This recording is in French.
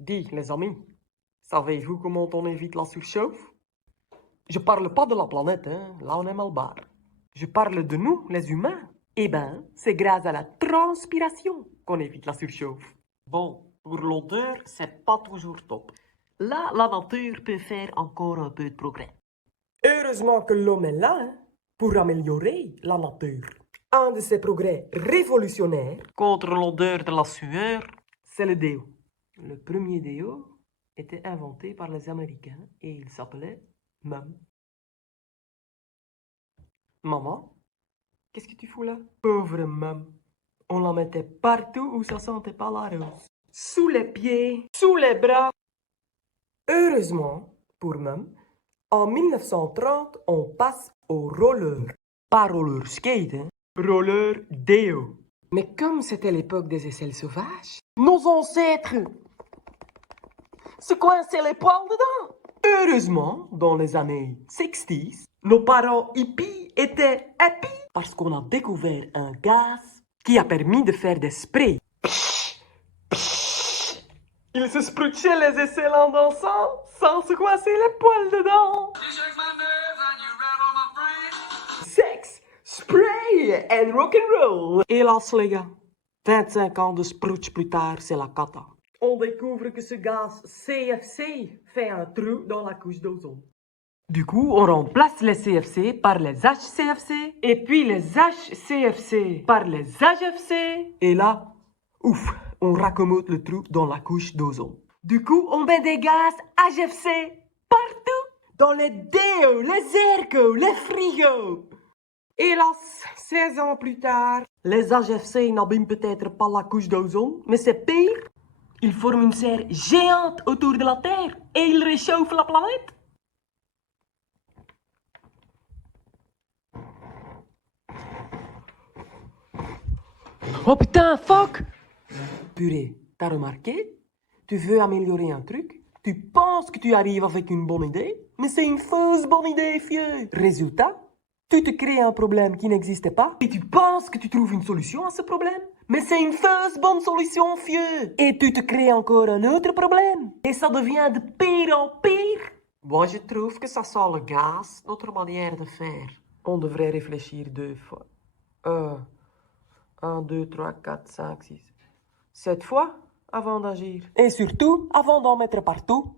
Dis, les amis, savez-vous comment on évite la surchauffe? Je parle pas de la planète, hein, là on est mal barre. Je parle de nous, les humains. Eh ben, c'est grâce à la transpiration qu'on évite la surchauffe. Bon, pour l'odeur, c'est pas toujours top. Là, la nature peut faire encore un peu de progrès. Heureusement que l'homme est là, hein, pour améliorer la nature. Un de ses progrès révolutionnaires contre l'odeur de la sueur, c'est le déo. Le premier déo était inventé par les Américains et il s'appelait Mum. Maman, qu'est-ce que tu fous là? Pauvre Mum. On la mettait partout où ça sentait pas la rose. Sous les pieds, sous les bras. Heureusement, pour Mum, en 1930, on passe au roller. Pas roller skate, hein? Roller déo. Mais comme c'était l'époque des aisselles sauvages, nos ancêtres se coinçaient les poils dedans. Heureusement, dans les années 60s, nos parents hippies étaient happy parce qu'on a découvert un gaz qui a permis de faire des sprays. Ils se spruchaient les aisselles en dansant sans se coincer les poils dedans. Sex, spray and rock'n'roll. Hélas les gars, 25 ans de sprouch plus tard, c'est la cata. On découvre que ce gaz CFC fait un trou dans la couche d'ozone. Du coup, on remplace les CFC par les HCFC, et puis les HCFC par les HFC, et là, ouf, on raccommode le trou dans la couche d'ozone. Du coup, on met des gaz HFC partout, dans les déos, les aircos, les frigos. Hélas, 16 ans plus tard, les HFC n'abîment peut-être pas la couche d'ozone, mais c'est pire. Ils forment une serre géante autour de la Terre et ils réchauffent la planète. Oh putain, fuck! Purée, t'as remarqué? Tu veux améliorer un truc? Tu penses que tu arrives avec une bonne idée? Mais c'est une fausse bonne idée, vieux! Résultat? Tu te crées un problème qui n'existait pas et tu penses que tu trouves une solution à ce problème? Mais c'est une fausse bonne solution, vieux! Et tu te crées encore un autre problème. Et ça devient de pire en pire. Moi, je trouve que ça sent le gaz, notre manière de faire. On devrait réfléchir 2 fois. 1, 2, 3, 4, 5, 6, 7 fois avant d'agir. Et surtout, avant d'en mettre partout.